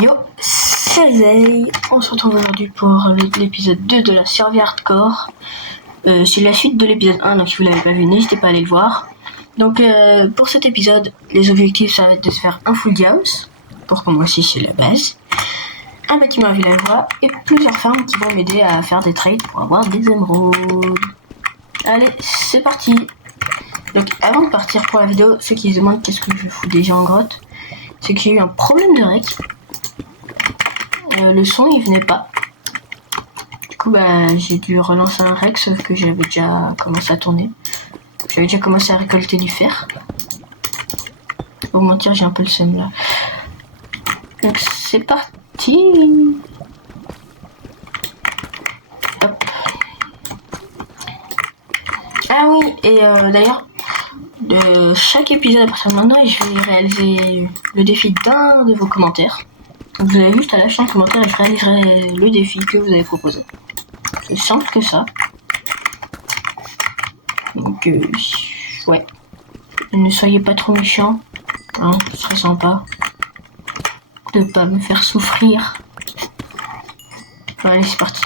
Yo, c'est Zay. On se retrouve aujourd'hui pour l'épisode 2 de la survie hardcore. C'est la suite de l'épisode 1, donc si vous l'avez pas vu, n'hésitez pas à aller le voir. Donc pour cet épisode, les objectifs ça va être de se faire un full house, pour commencer c'est la base, un bâtiment à villageois et plusieurs fermes qui vont m'aider à faire des trades pour avoir des émeraudes. Allez, c'est parti. Donc avant de partir pour la vidéo, ceux qui se demandent qu'est-ce que je fous déjà en grotte, c'est que j'ai eu un problème de rec. Le son il venait pas. Du coup j'ai dû relancer un rec, sauf que j'avais déjà commencé à tourner. J'avais déjà commencé à récolter du fer. Pour mentir, j'ai un peu le seum là. Donc c'est parti. Hop. Ah oui, et d'ailleurs, de chaque épisode à partir de maintenant, je vais réaliser le défi d'un de vos commentaires. Donc vous avez juste à lâcher un commentaire et je réaliserai le défi que vous avez proposé. C'est simple que ça. Donc ouais. Ne soyez pas trop méchants. Hein, ce serait sympa. De pas me faire souffrir. Bon, allez, c'est parti.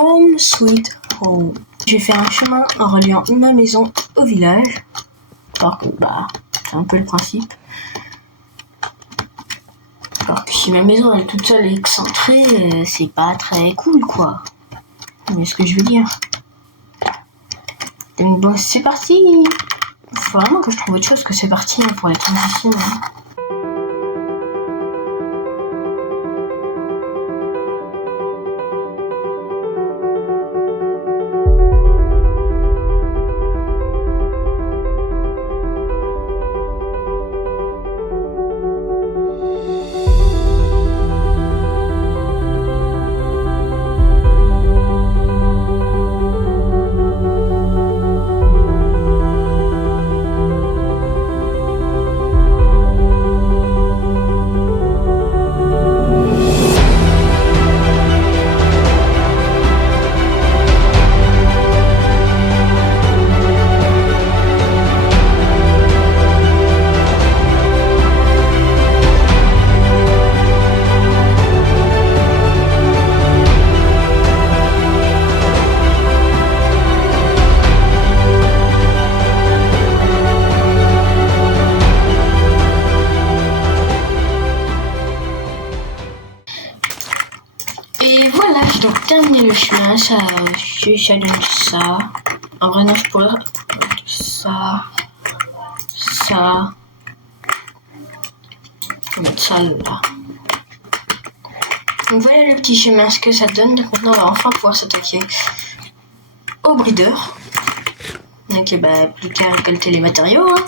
Home sweet home. J'ai fait un chemin en reliant ma maison au village. Alors que c'est un peu le principe. Alors que si ma maison elle est toute seule et excentrée, c'est pas très cool quoi. Vous voyez ce que je veux dire. Donc bon, c'est parti. Il faut vraiment que je trouve autre chose que c'est parti pour les transitions. Et voilà, j'ai donc terminé le chemin, ça donne ça. En vrai non, je pourrais ça, ça, je vais mettre ça là. Donc voilà le petit chemin, ce que ça donne. Donc maintenant on va enfin pouvoir s'attaquer au breeder. Donc plus qu'à récolter les matériaux. Hein.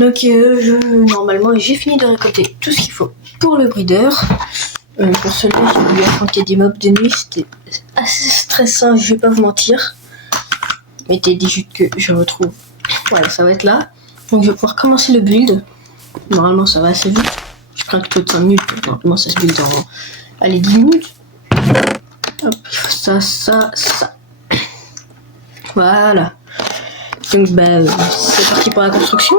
Donc normalement j'ai fini de récolter tout ce qu'il faut pour le breeder. Pour cela j'ai voulu affronter des mobs de nuit, c'était assez stressant, je vais pas vous mentir. Mettez des juste que je retrouve. Voilà, ça va être là. Donc je vais pouvoir commencer le build. Normalement ça va assez vite. Je crains que tout de 5 minutes. Normalement ça se build en allez 10 minutes. Hop, ça. Voilà. Donc c'est parti pour la construction.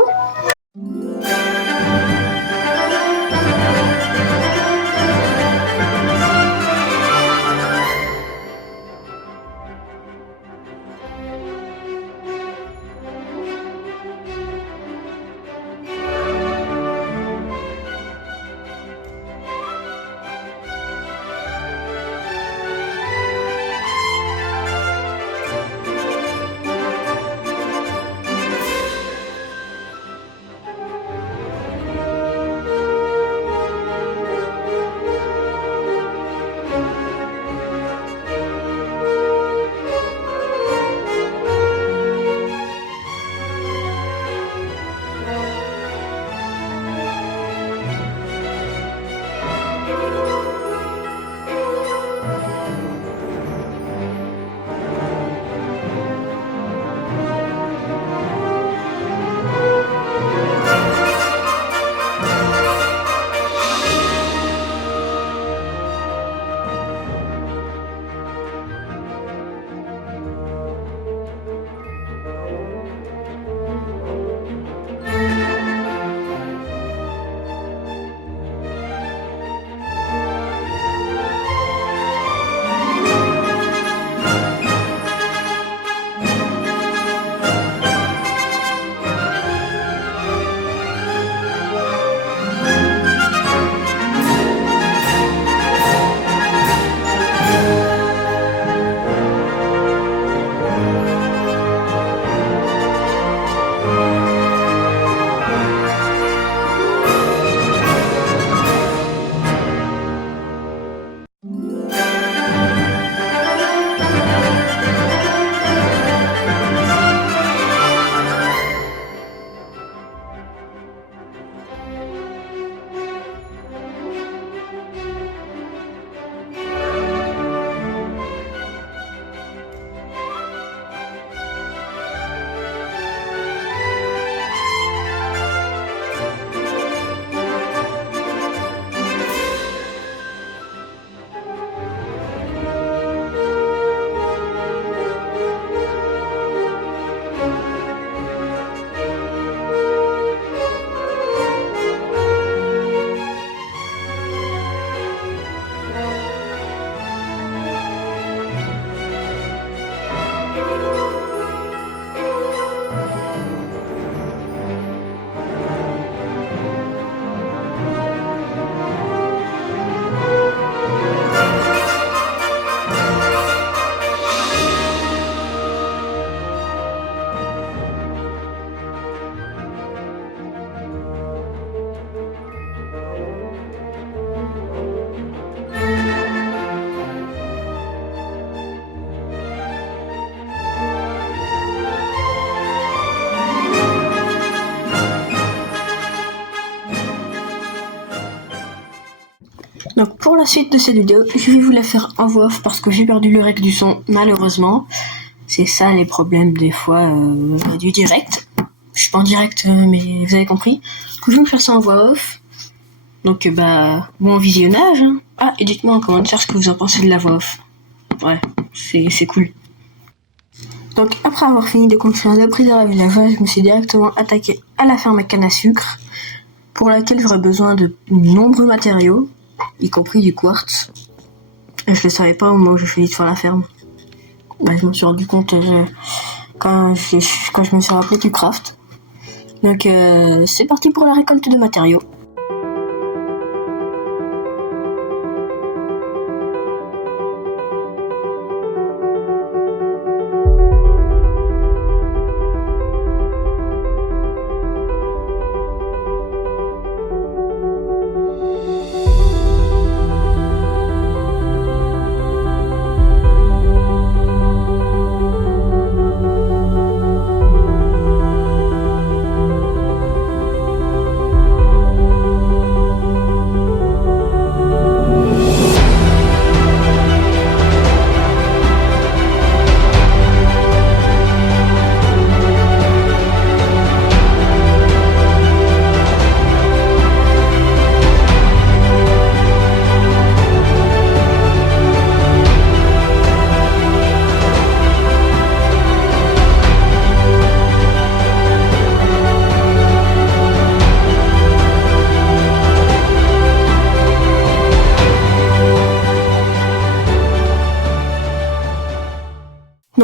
Donc pour la suite de cette vidéo, je vais vous la faire en voix off parce que j'ai perdu le rec du son malheureusement. C'est ça les problèmes des fois du direct. Je suis pas en direct mais vous avez compris. Du coup je vais me faire ça en voix off. Donc bon visionnage. Hein. Ah et dites-moi en commentaire ce que vous en pensez de la voix off. Ouais, c'est cool. Donc après avoir fini de construire le breeder à villageois, je me suis directement attaqué à la ferme à canne à sucre, pour laquelle j'aurais besoin de nombreux matériaux, y compris du quartz. Et je le savais pas au moment où j'ai fini de faire la ferme. Je m'en suis rendu compte quand je me suis rappelé du craft. Donc c'est parti pour la récolte de matériaux.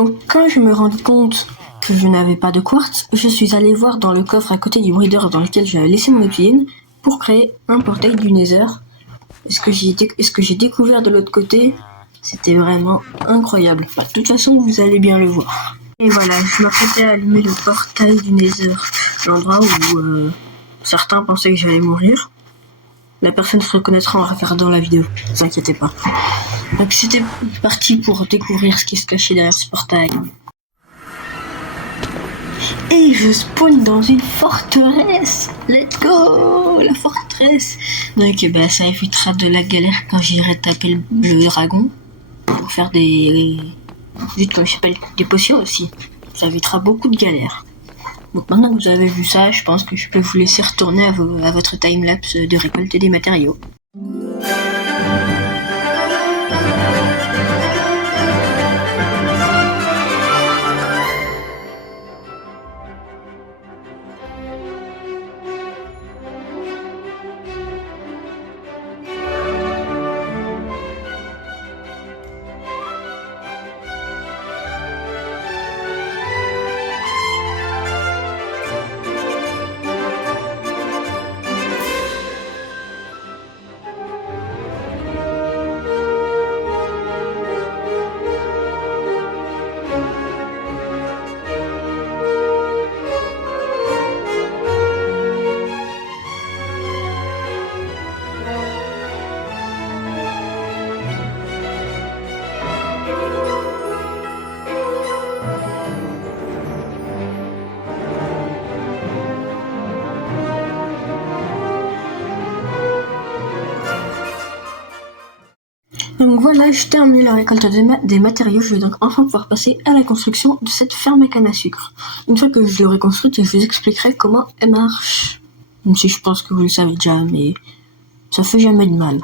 Donc quand je me rendis compte que je n'avais pas de quartz, je suis allé voir dans le coffre à côté du breeder dans lequel j'avais laissé mon obsidienne pour créer un portail du Nether. Et ce que j'ai découvert de l'autre côté, c'était vraiment incroyable. De toute façon, vous allez bien le voir. Et voilà, je m'apprêtais à allumer le portail du Nether, l'endroit où certains pensaient que j'allais mourir. La personne se reconnaîtra en regardant la vidéo, ne vous inquiétez pas. Donc c'était parti pour découvrir ce qui se cachait derrière ce portail. Et je spawn dans une forteresse. Let's go, la forteresse. Donc ça évitera de la galère quand j'irai taper le dragon pour faire des potions aussi. Ça évitera beaucoup de galères. Donc maintenant que vous avez vu ça, je pense que je peux vous laisser retourner à votre timelapse de récolter des matériaux. Donc voilà, j'ai terminé la récolte des matériaux. Je vais donc enfin pouvoir passer à la construction de cette ferme à canne à sucre. Une fois que je l'aurai construite, je vous expliquerai comment elle marche. Même si je pense que vous le savez déjà, mais ça fait jamais de mal.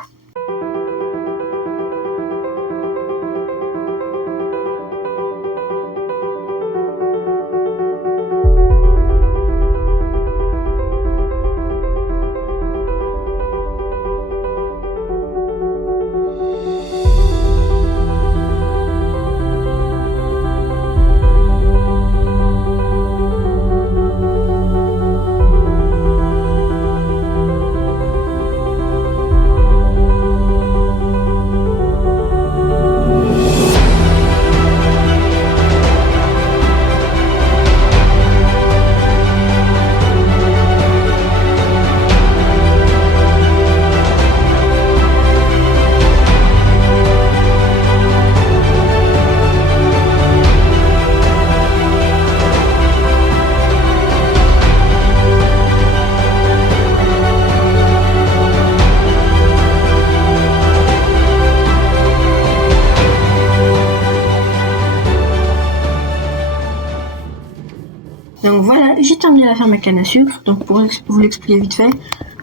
Donc voilà, j'ai terminé la ferme à canne à sucre. Donc pour vous l'expliquer vite fait,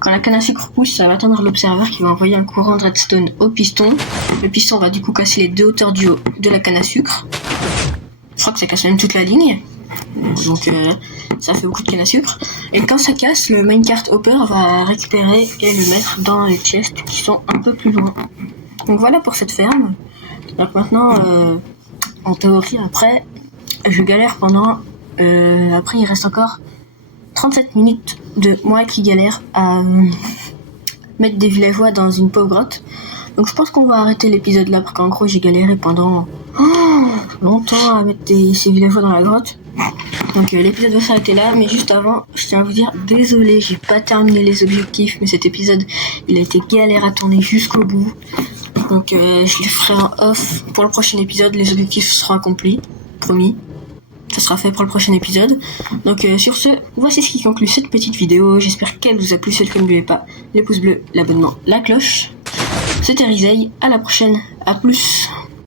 quand la canne à sucre pousse, ça va atteindre l'observeur qui va envoyer un courant de redstone au piston. Le piston va du coup casser les deux hauteurs du haut de la canne à sucre. Je crois que ça casse même toute la ligne. Donc ça fait beaucoup de canne à sucre. Et quand ça casse, le minecart hopper va récupérer et le mettre dans les chests qui sont un peu plus loin. Donc voilà pour cette ferme. Donc maintenant, en théorie, après, je galère pendant... après il reste encore 37 minutes de moi qui galère à mettre des villageois dans une pauvre grotte. Donc je pense qu'on va arrêter l'épisode là parce qu'en gros j'ai galéré pendant longtemps à mettre ces villageois dans la grotte. Donc l'épisode va s'arrêter là, mais juste avant je tiens à vous dire désolé, j'ai pas terminé les objectifs, mais cet épisode il a été galère à tourner jusqu'au bout. Donc je le ferai en off pour le prochain épisode, les objectifs seront accomplis, promis. Ça sera fait pour le prochain épisode. Donc sur ce, voici ce qui conclut cette petite vidéo. J'espère qu'elle vous a plu. Celle qui n'oubliez pas les pouces bleus, l'abonnement, la cloche. C'était Rizei, à la prochaine, à plus.